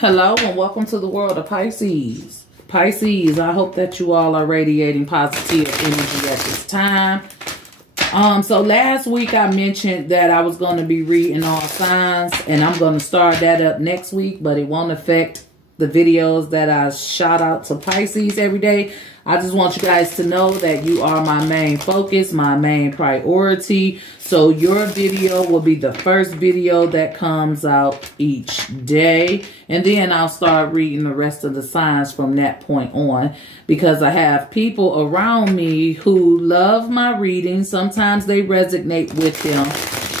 Hello and welcome to the world of Pisces. Pisces, I hope that you all are radiating positive energy at this time. So last week I mentioned that I was going to be reading all signs, and I'm going to start that up next week, but it won't affect the videos that I shout out to Pisces every day. I just want you guys to know that you are my main focus, my main priority. So your video will be the first video that comes out each day. And then I'll start reading the rest of the signs from that point on, because I have people around me who love my readings. Sometimes they resonate with them,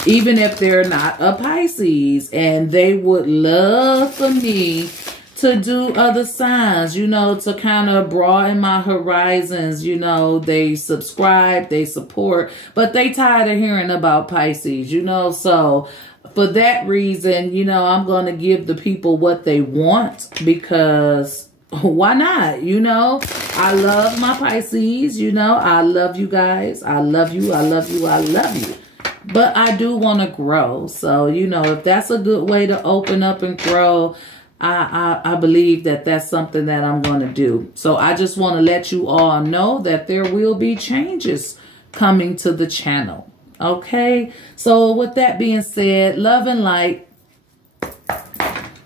even if they're not a Pisces, and they would love for me to do other signs, you know, to kind of broaden my horizons. You know, they subscribe, they support, but they tired of hearing about Pisces, you know. So for that reason, you know, I'm going to give the people what they want, because why not? You know, I love my Pisces, you know, I love you guys. I love you. I love you. I love you. But I do want to grow. So, you know, if that's a good way to open up and grow, I believe that that's something that I'm going to do. So I just want to let you all know that there will be changes coming to the channel. Okay. So with that being said, love and light.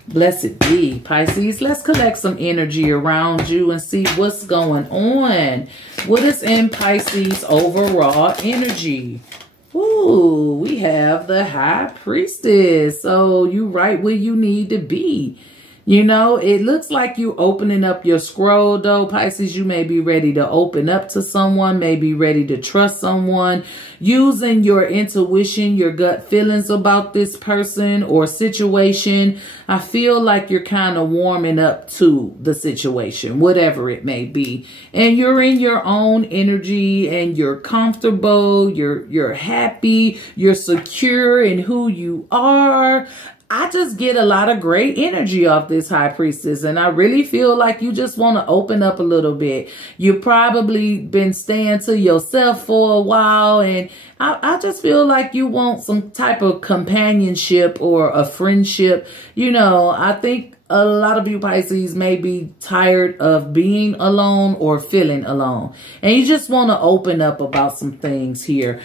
Blessed be, Pisces. Let's collect some energy around you and see what's going on. What is in Pisces overall energy? Ooh, we have the High Priestess. So you right where you need to be. You know, it looks like you opening up your scroll, though, Pisces. You may be ready to open up to someone, may be ready to trust someone, using your intuition, your gut feelings about this person or situation. I feel like you're kind of warming up to the situation, whatever it may be. And you're in your own energy and you're comfortable, you're happy, you're secure in who you are. I just get a lot of great energy off this High Priestess, and I really feel like you just want to open up a little bit. You've probably been staying to yourself for a while, and I just feel like you want some type of companionship or a friendship. You know, I think a lot of you Pisces may be tired of being alone or feeling alone, and you just want to open up about some things here.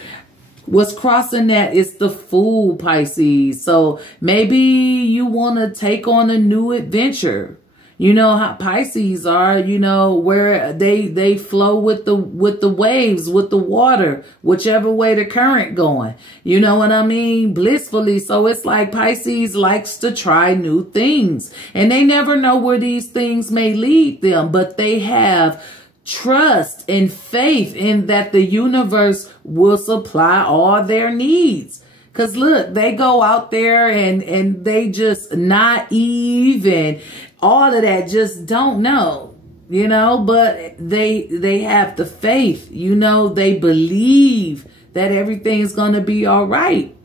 What's crossing that is the Fool, Pisces. So maybe you want to take on a new adventure. You know how Pisces are, you know, where they flow with the waves, with the water, whichever way the current going. You know what I mean? Blissfully. So it's like Pisces likes to try new things, and they never know where these things may lead them, but they have trust and faith in that the universe will supply all their needs. Because look, they go out there and they just naive and all of that, just don't know, you know, but they have the faith, you know, they believe that everything's going to be all right.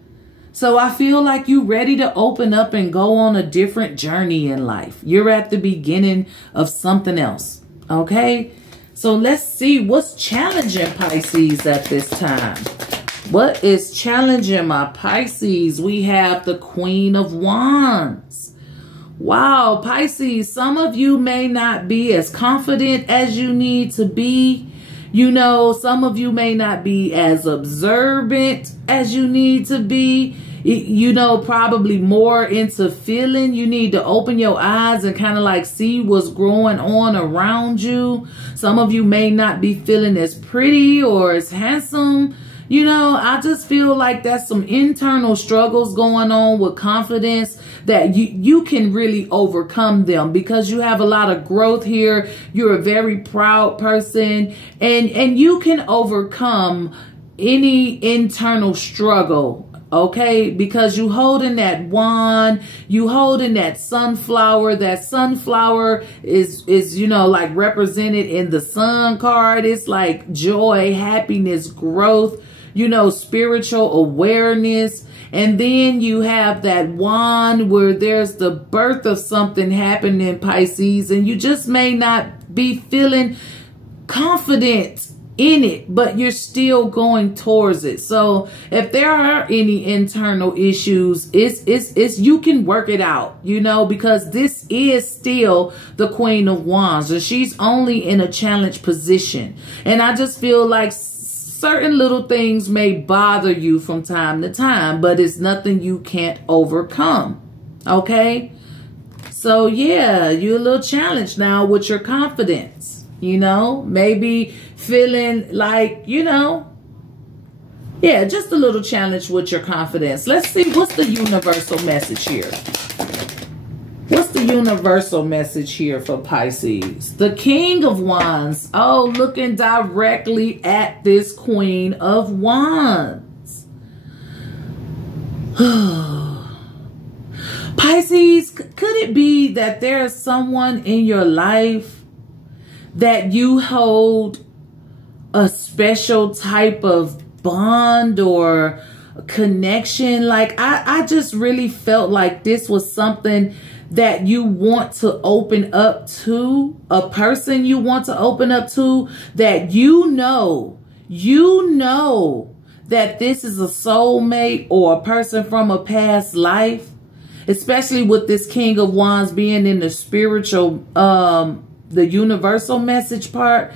So I feel like you're ready to open up and go on a different journey in life. You're at the beginning of something else. Okay. So let's see what's challenging Pisces at this time. What is challenging my Pisces? We have the Queen of Wands. Wow, Pisces, some of you may not be as confident as you need to be. You know, some of you may not be as observant as you need to be. You know, probably more into feeling. You need to open your eyes and kind of like see what's growing on around you. Some of you may not be feeling as pretty or as handsome. You know, I just feel like there's some internal struggles going on with confidence that you can really overcome them, because you have a lot of growth here. You're a very proud person, and you can overcome any internal struggle. Okay, because you holding that wand, you holding that sunflower. That sunflower is, you know, like represented in the sun card. It's like joy, happiness, growth, you know, spiritual awareness. And then you have that wand where there's the birth of something happening in Pisces, and you just may not be feeling confident in it, but you're still going towards it. So if there are any internal issues, it's you can work it out, you know, because this is still the Queen of Wands, and she's only in a challenge position. And I just feel like certain little things may bother you from time to time, but it's nothing you can't overcome. Okay? So yeah, you're a little challenged now with your confidence, you know, maybe feeling like, you know, yeah, just a little challenge with your confidence. Let's see, what's the universal message here? What's the universal message here for Pisces? The King of Wands. Oh, looking directly at this Queen of Wands. Pisces, could it be that there is someone in your life that you hold a special type of bond or connection? Like, I just really felt like this was something that you want to open up to, a person you want to open up to, that you know that this is a soulmate or a person from a past life, especially with this King of Wands being in the spiritual, the universal message part.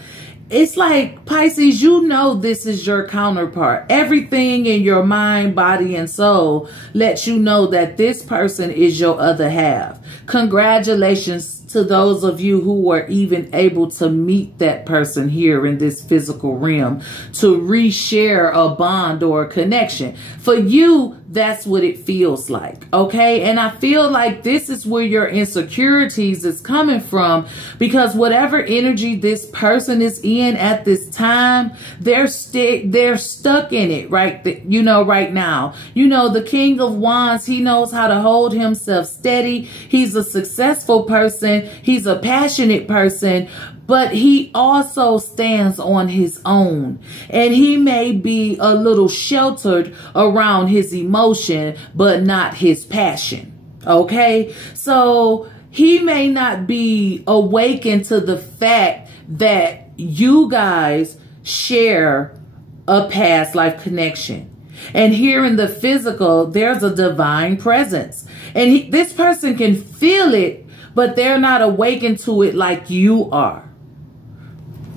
It's like, Pisces, you know this is your counterpart. Everything in your mind, body, and soul lets you know that this person is your other half. Congratulations to those of you who were even able to meet that person here in this physical realm, to reshare a bond or a connection. For you, that's what it feels like, okay? And I feel like this is where your insecurities is coming from, because whatever energy this person is in at this time, they're stuck in it, right? You know, right now. You know, the King of Wands, he knows how to hold himself steady. He's a successful person. He's a passionate person, but he also stands on his own, and he may be a little sheltered around his emotion, but not his passion. Okay. So he may not be awakened to the fact that you guys share a past life connection. And here in the physical, there's a divine presence, and this person can feel it, but they're not awakened to it like you are.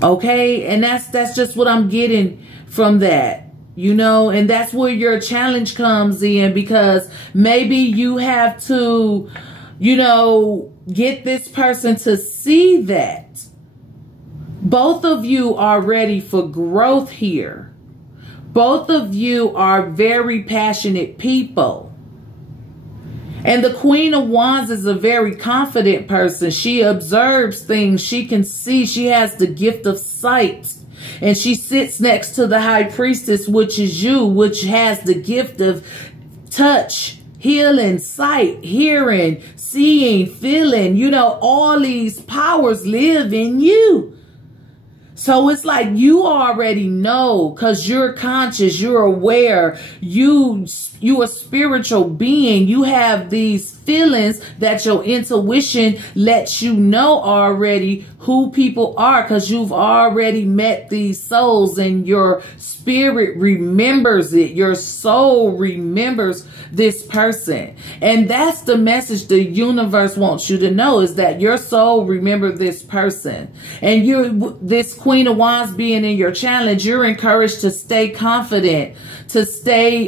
Okay? And that's just what I'm getting from that, you know, and that's where your challenge comes in, because maybe you have to, you know, get this person to see that both of you are ready for growth here. Both of you are very passionate people. And the Queen of Wands is a very confident person. She observes things. She can see. She has the gift of sight. And she sits next to the High Priestess, which is you, which has the gift of touch, healing, sight, hearing, seeing, feeling. You know, all these powers live in you. So it's like you already know, because you're conscious, you're aware, you a spiritual being. You have these feelings that your intuition lets you know already who people are, because you've already met these souls, and your spirit remembers it. Your soul remembers this person. And that's the message the universe wants you to know, is that your soul remembers this person. And you're this Queen of Wands being in your challenge, you're encouraged to stay confident, to stay,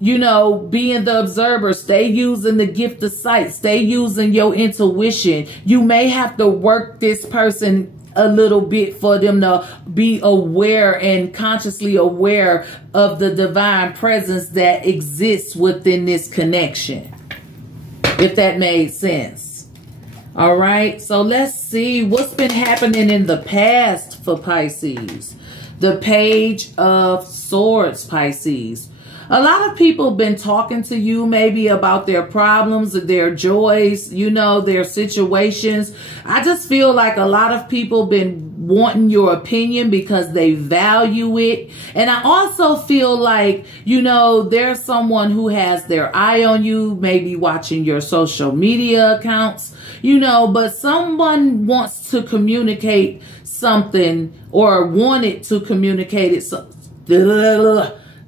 you know, being the observer, stay using the gift of sight, stay using your intuition. You may have to work this person a little bit for them to be aware and consciously aware of the divine presence that exists within this connection, if that made sense. All right, so let's see what's been happening in the past for Pisces. The Page of Swords, Pisces. A lot of people been talking to you maybe about their problems, their joys, you know, their situations. I just feel like a lot of people been wanting your opinion because they value it. And I also feel like, you know, there's someone who has their eye on you, maybe watching your social media accounts, you know, but someone wants to communicate something or wanted to communicate it.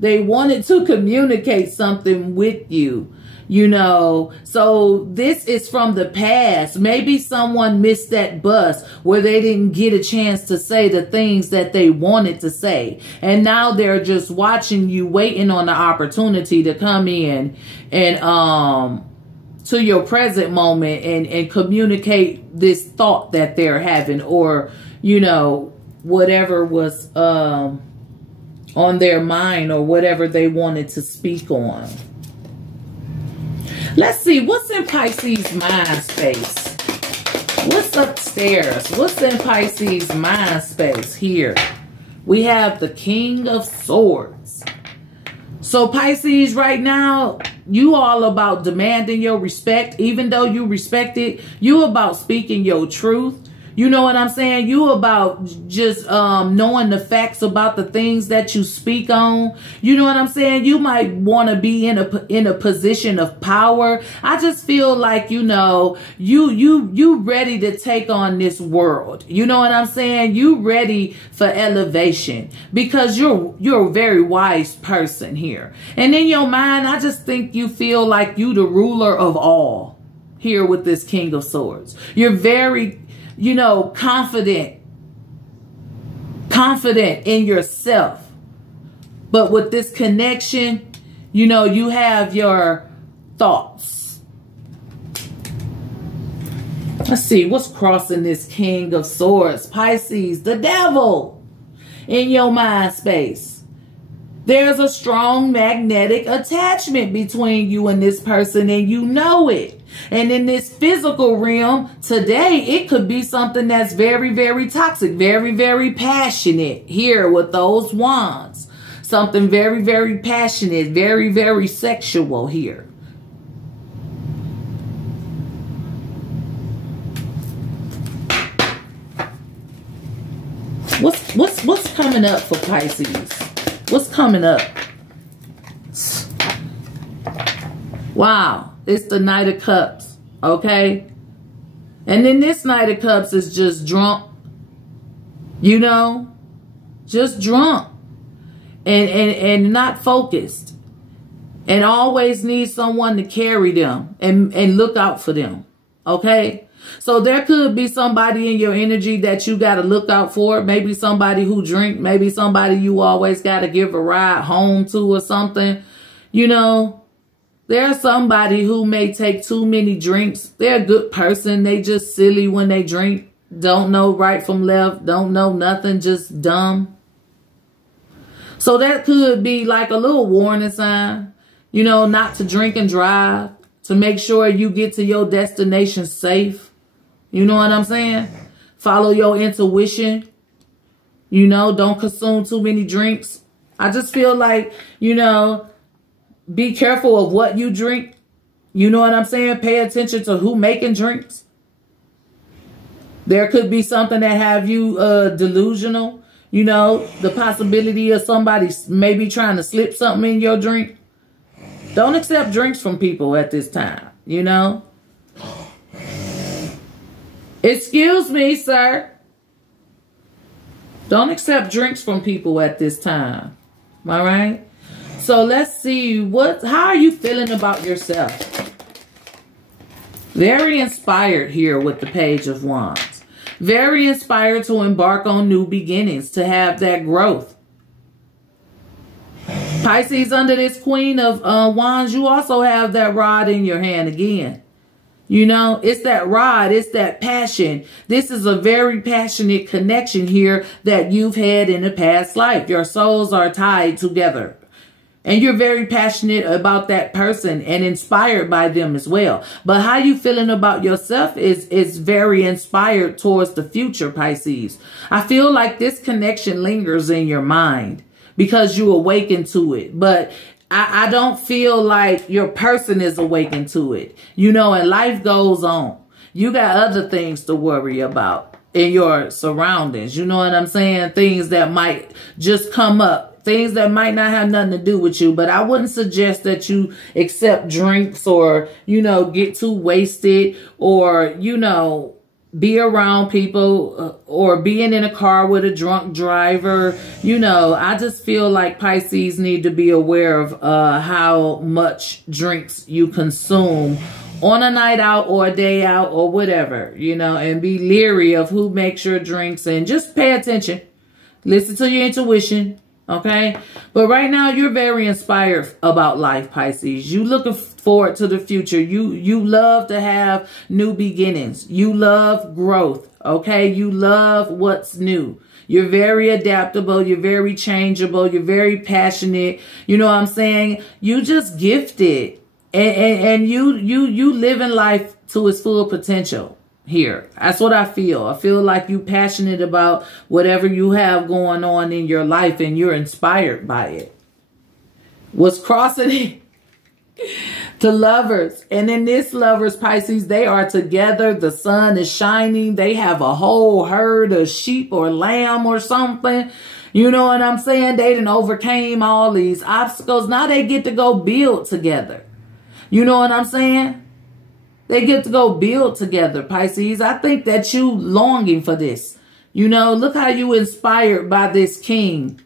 They wanted to communicate something with you, you know. So this is from the past. Maybe someone missed that bus where they didn't get a chance to say the things that they wanted to say. And now they're just watching you, waiting on the opportunity to come in and to your present moment and communicate this thought that they're having, or, you know, whatever was on their mind, or whatever they wanted to speak on. Let's see, what's in Pisces mind space? What's upstairs? What's in Pisces mind space here? We have the King of Swords. So Pisces, right now, you all about demanding your respect. Even though you respect it, you about speaking your truth. You know what I'm saying? You about just knowing the facts about the things that you speak on. You know what I'm saying? You might want to be in a position of power. I just feel like, you know, you ready to take on this world. You know what I'm saying? You ready for elevation because you're a very wise person here. And in your mind, I just think you feel like you the ruler of all here with this King of Swords. You're very, you know, confident in yourself. But with this connection, you know, you have your thoughts. Let's see, what's crossing this King of Swords? Pisces, the devil in your mind space. There's a strong magnetic attachment between you and this person, and you know it. And in this physical realm today, it could be something that's very, very toxic, very, very passionate here with those wands. Something very, very passionate, very, very sexual here. What's coming up for Pisces? What's coming up? Wow. It's the Knight of Cups, okay? And then this Knight of Cups is just drunk, you know? Just drunk and not focused. And always need someone to carry them and look out for them, okay? So there could be somebody in your energy that you got to look out for. Maybe somebody who drink. Maybe somebody you always got to give a ride home to or something, you know? There's somebody who may take too many drinks. They're a good person. They just silly when they drink. Don't know right from left. Don't know nothing. Just dumb. So that could be like a little warning sign. You know, not to drink and drive. To make sure you get to your destination safe. You know what I'm saying? Follow your intuition. You know, don't consume too many drinks. I just feel like, you know, be careful of what you drink. You know what I'm saying? Pay attention to who making drinks. There could be something that have you delusional. You know, the possibility of somebody maybe trying to slip something in your drink. Don't accept drinks from people at this time, you know. Excuse me, sir. Don't accept drinks from people at this time. All right? So let's see, how are you feeling about yourself? Very inspired here with the Page of Wands. Very inspired to embark on new beginnings, to have that growth. Pisces, under this Queen of Wands, you also have that rod in your hand again. You know, it's that rod, it's that passion. This is a very passionate connection here that you've had in a past life. Your souls are tied together. And you're very passionate about that person and inspired by them as well. But how you feeling about yourself is very inspired towards the future, Pisces. I feel like this connection lingers in your mind because you awaken to it. But I don't feel like your person is awakened to it. You know, and life goes on. You got other things to worry about in your surroundings. You know what I'm saying? Things that might just come up. Things that might not have nothing to do with you. But I wouldn't suggest that you accept drinks or, you know, get too wasted or, you know, be around people or being in a car with a drunk driver. You know, I just feel like Pisces need to be aware of how much drinks you consume on a night out or a day out or whatever, you know, and be leery of who makes your drinks and just pay attention. Listen to your intuition. Okay. But right now you're very inspired about life, Pisces. You looking forward to the future. You love to have new beginnings. You love growth. Okay. You love what's new. You're very adaptable. You're very changeable. You're very passionate. You know what I'm saying? You just gifted and you live in life to its full potential. Here. That's what I feel. I feel like you're passionate about whatever you have going on in your life and you're inspired by it. What's crossing it? The lovers. And in this lovers, Pisces, they are together. The sun is shining. They have a whole herd of sheep or lamb or something. You know what I'm saying? They done overcame all these obstacles. Now they get to go build together. You know what I'm saying? They get to go build together, Pisces. I think that you longing for this. You know, look how you inspired by this king.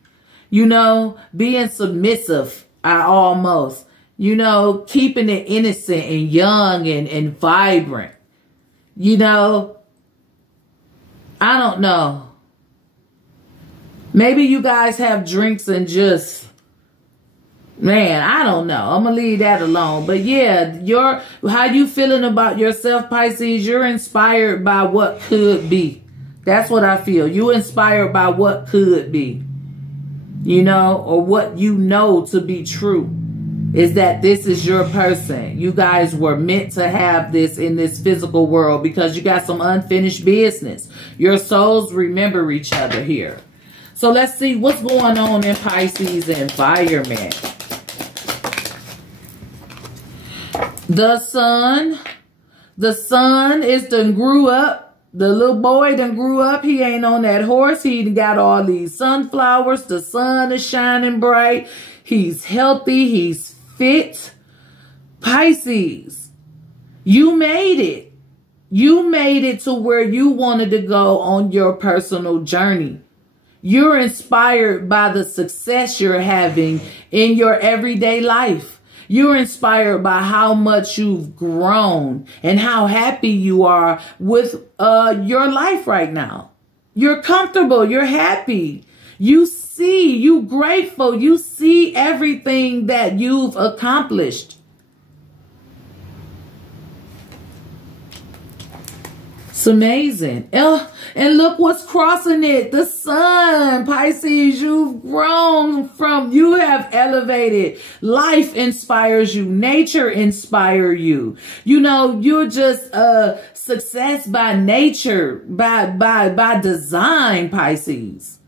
You know, being submissive, almost. You know, keeping it innocent and young and vibrant. You know, I don't know. Maybe you guys have drinks and just... Man, I don't know. I'm going to leave that alone. But yeah, how you feeling about yourself, Pisces? You're inspired by what could be. That's what I feel. You inspired by what could be. You know, or what you know to be true. Is that this is your person. You guys were meant to have this in this physical world because you got some unfinished business. Your souls remember each other here. So let's see what's going on in Pisces environment. The sun is done grew up. The little boy done grew up. He ain't on that horse. He got all these sunflowers. The sun is shining bright. He's healthy. He's fit. Pisces, you made it. You made it to where you wanted to go on your personal journey. You're inspired by the success you're having in your everyday life. You're inspired by how much you've grown and how happy you are with your life right now. You're comfortable. You're happy. You see, you grateful. You see everything that you've accomplished. It's amazing. And look what's crossing it. The sun, Pisces, you've grown from, you have elevated. Life inspires you. Nature inspires you. You know, you're just success by nature, by design, Pisces.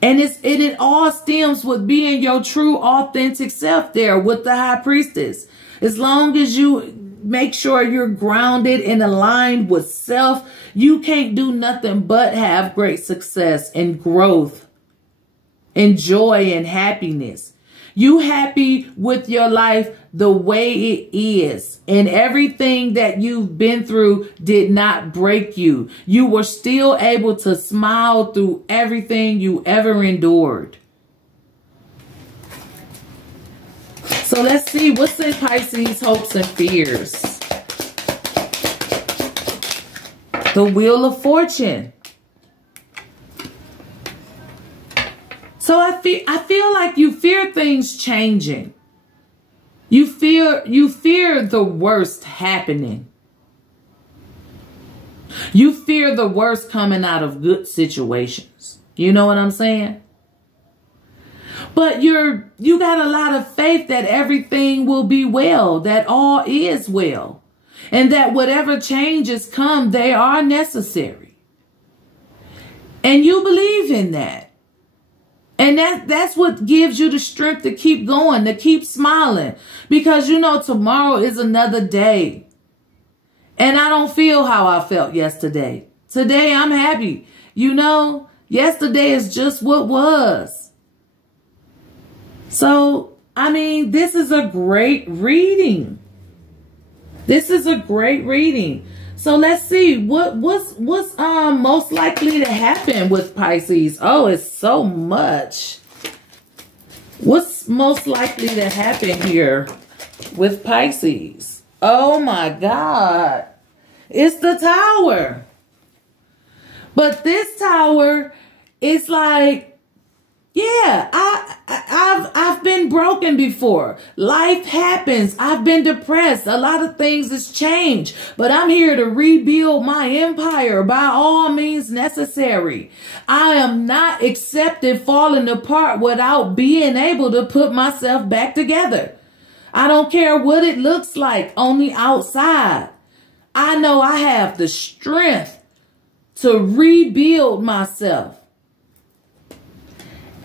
And it all stems with being your true, authentic self there with the High Priestess. As long as you make sure you're grounded and aligned with self, you can't do nothing but have great success and growth and joy and happiness. You happy with your life the way it is, and everything that you've been through did not break you. You were still able to smile through everything you ever endured. So let's see what's in Pisces' hopes and fears. The Wheel of Fortune. So I feel like you fear things changing. You fear the worst happening. You fear the worst coming out of good situations. You know what I'm saying? But you got a lot of faith that everything will be well, that all is well, and that whatever changes come, they are necessary. And you believe in that. And that's what gives you the strength to keep going, to keep smiling. Because you know tomorrow is another day. And I don't feel how I felt yesterday. Today I'm happy. You know, yesterday is just what was. So, I mean, this is a great reading. This is a great reading. So let's see what's most likely to happen with Pisces. Oh, it's so much. What's most likely to happen here with Pisces? Oh my God. It's the Tower. But this Tower is like, yeah, I've been broken before. Life happens. I've been depressed. A lot of things has changed. But I'm here to rebuild my empire by all means necessary. I am not accepted falling apart without being able to put myself back together. I don't care what it looks like on the outside. I know I have the strength to rebuild myself.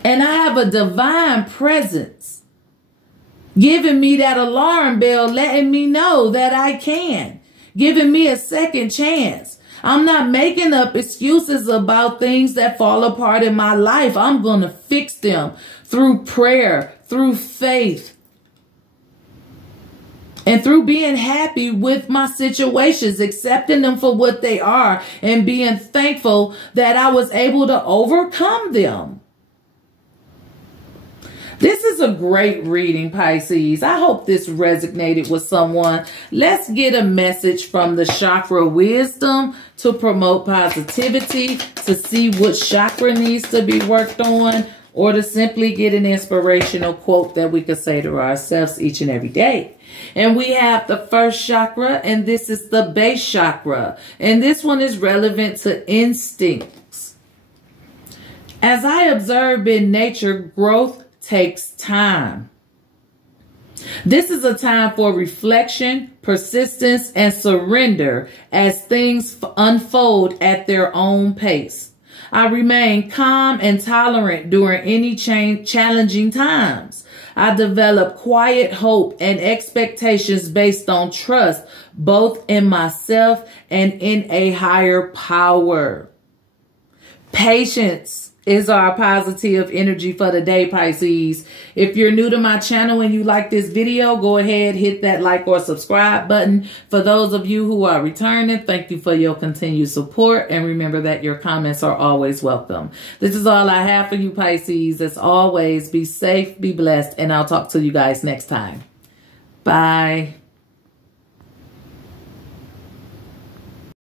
And I have a divine presence giving me that alarm bell, letting me know that I can, giving me a second chance. I'm not making up excuses about things that fall apart in my life. I'm going to fix them through prayer, through faith, and through being happy with my situations, accepting them for what they are, and being thankful that I was able to overcome them. This is a great reading, Pisces. I hope this resonated with someone. Let's get a message from the chakra wisdom to promote positivity, to see what chakra needs to be worked on, or to simply get an inspirational quote that we could say to ourselves each and every day. And we have the first chakra, and this is the base chakra. And this one is relevant to instincts. As I observe in nature, growth takes time. This is a time for reflection, persistence, and surrender as things unfold at their own pace. I remain calm and tolerant during any challenging times. I develop quiet hope and expectations based on trust, both in myself and in a higher power. Patience is our positive energy for the day, Pisces. If you're new to my channel and you like this video, go ahead, hit that like or subscribe button. For those of you who are returning, thank you for your continued support. And remember that your comments are always welcome. This is all I have for you, Pisces. As always, be safe, be blessed, and I'll talk to you guys next time. Bye.